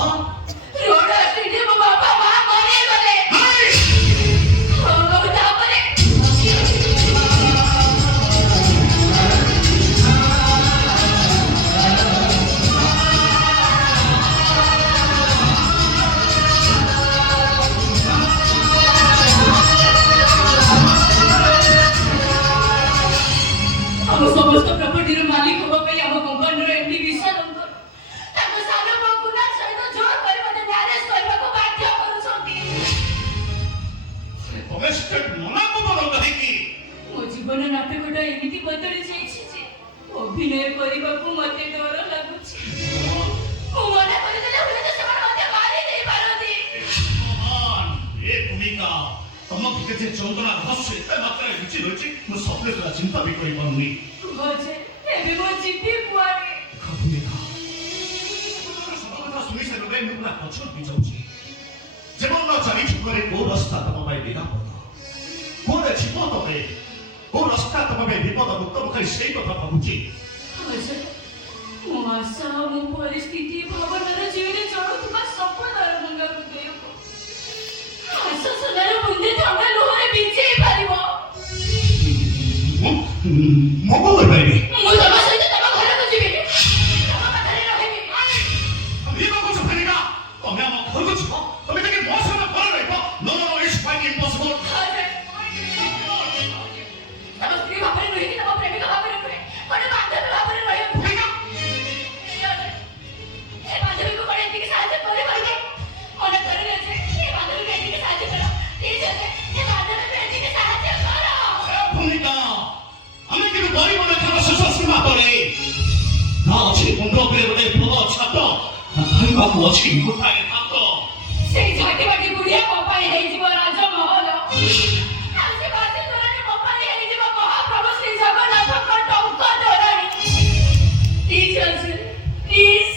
Road ଆକ୍ସିଡେଣ୍ଟରେ ମୋ ବାପା ମା ମରିଗଲେ। ଆଉ ତାପରେ ଆମ ସମସ୍ତ ପ୍ରପର୍ଟିର ମାଲିକ ହେବା ପାଇଁ ଆମ କମ୍ପାନୀର ଏମଡି ବିଶାଲଙ୍କର ତାଙ୍କ ସାନ ପୁଅ କୁନାଲ ସହିତ ଜୋର କରି ମୋତେ ମ୍ୟାରେଜ କରିବାକୁ ବାଧ୍ୟ କରୁଛନ୍ତି। ତମେ ଷ୍ଟେଟ୍ ମନା କର କାହିଁକି? ମୋ ଜୀବନ ନାଟକଟା ଏମିତି ବଦଳି ଯାଇଛି ଯେ ଅଭିନୟ କରିବାକୁ ମୋତେ ଡର ଲାଗୁଛି। ମୁଁ ମନା କରିଦେଲେ ହୁଏତ ସେମାନେ ମୋତେ ମାରି ଦେଇପାରନ୍ତି। ଏ ଭୂମିକା ତମକୁ କେତେ ଯନ୍ତ୍ରଣା ରହସ୍ୟ ଏତେ ମାତ୍ରାରେ ଲୁଚି ରହିଛି ମୁଁ ସତରେ ତାହା ଚିନ୍ତା ବି କରିପାରୁନି। କୁହ ଯେ ଏବେ ମୋ ଯିବି କୁଆଡ଼େ? ଭୂମିକା ସତ କଥା ଶୁଣି ସାରିବା ପାଇଁ ମୁଁ ପୁରା ପଛକୁ ଯାଉଛି। ଜୀବନର ଚାରି ଛକରେ କୋଉ ରାସ୍ତା ତମ ପାଇଁ ନିରାପଦ, କୋଉଟା ଯିବ ତମେ, କୋଉ ରାସ୍ତା ତମ ପାଇଁ ବିପଦ ମୁକ୍ତ, ମୁଁ ଖାଲି ସେଇ କଥା ଭାବୁଛି। ମୋ ଆଶା ମୋ ପରିସ୍ଥିତି ଭାବନାର ଜୀବନରେ ଚଳୁଥିବା ସପନର ଭଙ୍ଗା ହୃଦୟକୁ ଆଶା ସୁନାର ବୁନ୍ଦେ ଥଣ୍ଡା ଲୁହରେ ବିଞ୍ଚେଇ ପାରିବ। ମୁଁ କଣ କରିପାରିବି? ମୁଁ ତମ ସହିତ ତମ ଘରକୁ ଯିବିନି, ତମ ପାଖରେ ରହିବି। ତମେ କଣ କହୁଛ ଭୂମିକା? ତମେ ଆମ ଘରକୁ ଯିବ, ତମେ ଯାଇକି ମୋ ସହିତ ଘରେ ରହିବ? No no it's quite impossible. ତମ ସ୍ତ୍ରୀ ଭାବରେ ନୁହେଁ କି ତମ ପ୍ରେମିକା ଭାବରେ ନୁହେଁ, ଗୋଟେ ବାନ୍ଧବୀ ଭାବରେ ରହିବ। ଭୂମିକା ଏ ବାନ୍ଧବୀକୁ କଣ ଏତିକି ସାହାଯ୍ୟ କରିପାରିବ? ମନେ କରିଲେ ଯେ ଏ ବାନ୍ଧବୀକୁ ଏତିକି ସାହାଯ୍ୟ କର, ପ୍ଲିଜ୍ ଏ ବାନ୍ଧବୀକୁ ଏତିକି ସାହାଯ୍ୟ କର। ଭୂମିକା ଆମେ କିନ୍ତୁ ଗରିବ ରେଖାର ଶେଷ ସୀମା ତଳେ। ନା ଅଛି ମୁଣ୍ଡ ଉପରେ ଗୋଟେ ଭଲ ଛାତ, ନା ଖାଇବାକୁ ଅଛି ଗୋଟାଏ ଭାତ। ସେଇ ଝାଟି ବାଟି ଗୁଡିଆ ମୋ ପାଇଁ ହେଇଯିବ ରାଜମହଲ, ଆଉ ସେ ବାସି ତୋରାଣି ମୋ ପାଇଁ ହେଇଯିବ ମହାପ୍ରଭୁ ଶ୍ରୀ ଜଗନ୍ନାଥଙ୍କ ଟଙ୍କ ତୋରାଣି। Please please.